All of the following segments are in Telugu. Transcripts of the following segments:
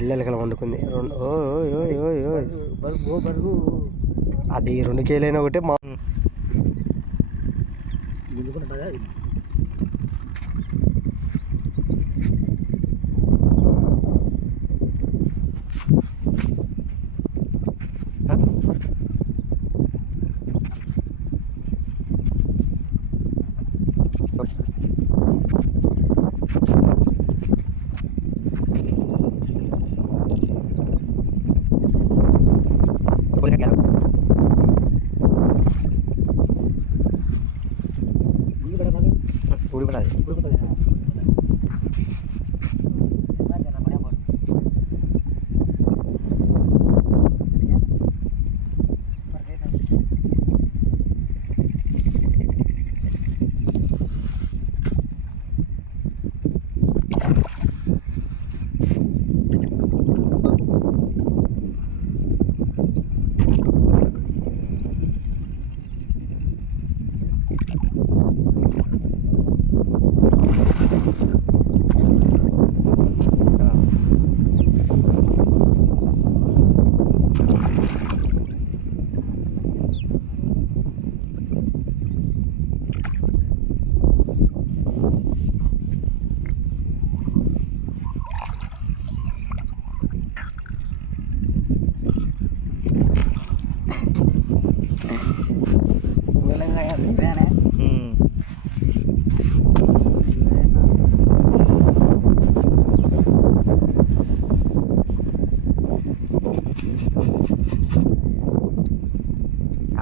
ఎల్లెలకల వండుకుంది. అది 2 కేజీలైనా ఒకటే మా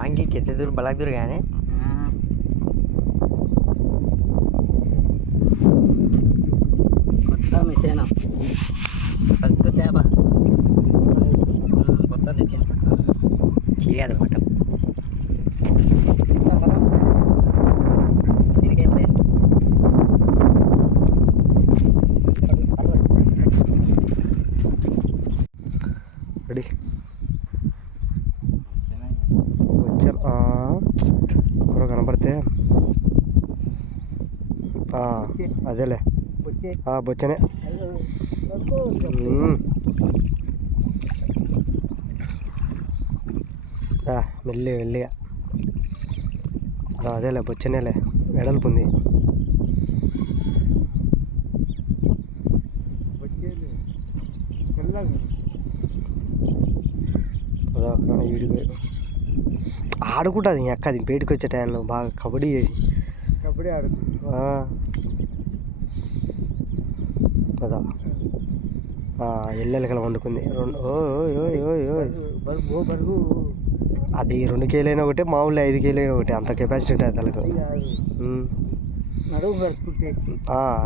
आंगी कितने दूर बलाक दूर गया ने కొత్త మిషన్ ఫస్ట్ చేప కొత్త తెచ్చాను చేయదు మాట రెడీ కూర కనపడితే అదేలే బొచ్చనే మెల్లిగా అదేలే బొచ్చనేలే వెడల్పు ఉంది. ఆడుకుంటుంది అక్క అది బయటకు వచ్చే టైంలో బాగా కబడ్డీ చేసి కదా ఎల్లెలకల వండుకుంది. అది 2 కేజీలైనా ఒకటే మామూలు 5 కేజీలైనా ఒకటి అంత కెపాసిటీ ఉంటుంది తలకు.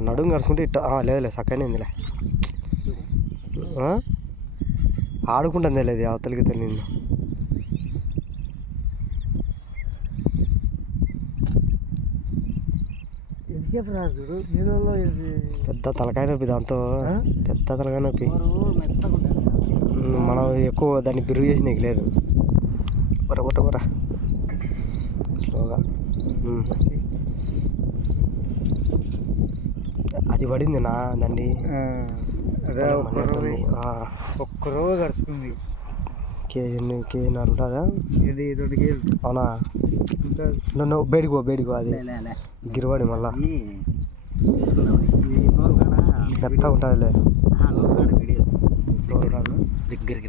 నడుము కడుచుకుంటే ఇట్ట లేదు చక్కనే ఉందిలే ఆడుకుంటుంది లేదు అవతలికి తెలియదు. పెద్ద తలకాయ నొప్పి దాంతో పెద్ద తలకాయ నొప్పి మనం ఎక్కువ దాన్ని బిరుగు చేసి నీకు లేదు బొర స్లోగా అది పడింది నా దాన్ని ఒక్కరోజు గడుచుకుంది. కేజీన్నర ఉంటుందా? ఇది 2 కేజీలు. అవునా? నువ్వు బేడికో అది గిరివాడి మళ్ళా మెత్తగా ఉంటుందిలే దగ్గరికి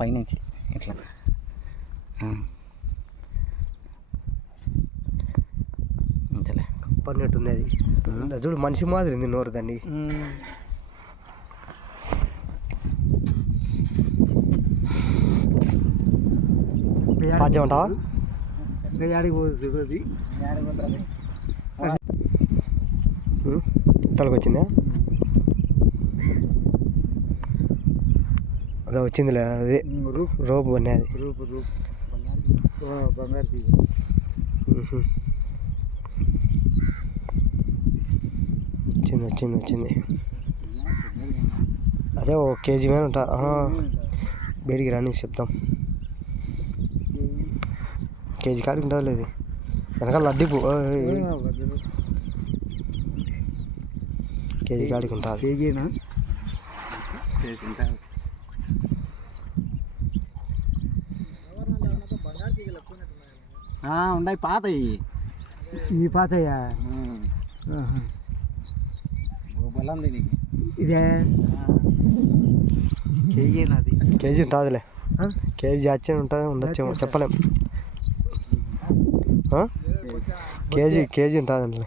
పైనుంచి ఇట్లా అంతేలే పడినట్టుంది. అది చూడు మనిషి మాదిరి ఉంది నోరు దాన్ని. పాజ్యం ఉంటావా? తలకు వచ్చిందా? అదే వచ్చిందిలే అదే రోపు పని అది వచ్చింది అదే 1 కేజీ మీద ఉంటా. బయటికి రాని చెప్తాం. కేజీ కాడికి ఉంటుంది లేదు వెనకాల లడ్డీ కేజీ కాడికి ఉంటుంది. కేజీనా ఉన్నాయి పాతయి. ఈ పాతయ్యా బలం దీనికి ఇదే కేజీ అది. కేజీ ఉంటుందిలే, కేజీ వచ్చే ఉంటుంది, ఉండొచ్చేమో చెప్పలేం. కేజీ ఉంటుందండి.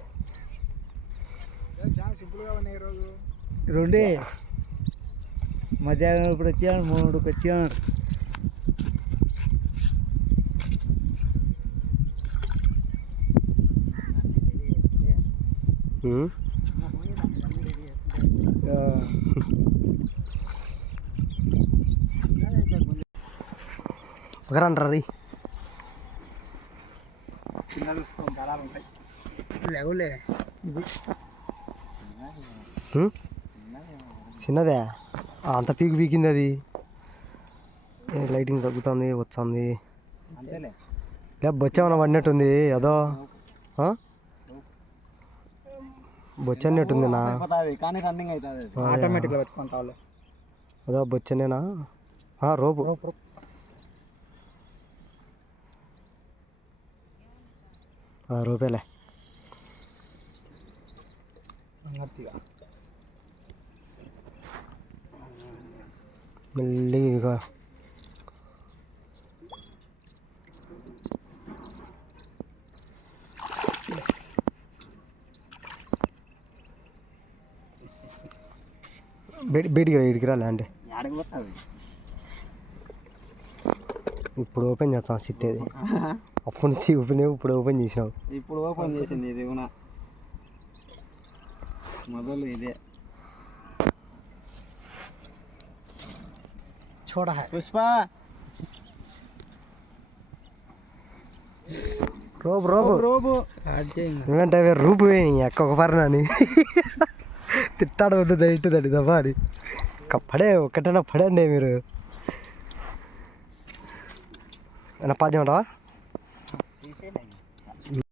రెండే మధ్యాహ్నం ఇప్పుడు వచ్చాను, 3కి వచ్చాను. ఒకరంటారు లేవులే చిన్నదే అంత పీకింది అది. లైటింగ్ తగ్గుతుంది వస్తుంది. లే బొచ్చేమన్నా పడినట్టుంది, అదో బొచ్చ అన్నట్టుంది నా. ఆటోమేటిక్గా పెట్టుకుంటావు. అదో బొచ్చనేనా రోపు. రూపాయలే మళ్ళీ ఇక బయటికి రా ల్యాండ్. ఇప్పుడు ఓపెన్ చేస్తాం సిత్తేది. అప్పటి నుంచి ఇప్పుడు ఓపెన్ చేసినావు. ఇప్పుడు ఓపెన్ చేసింది ఇది మొదలు ఇదే. చూడ పుష్ప రోబు ఏమంటే రూపు ఎక్క ఒక పరనాని తిట్టాడు వద్దు దయటుందండి దబ్బా అని. పడే ఒక్కటైనా పడండి మీరు. ఏమన్నా 8 ఉంటావా?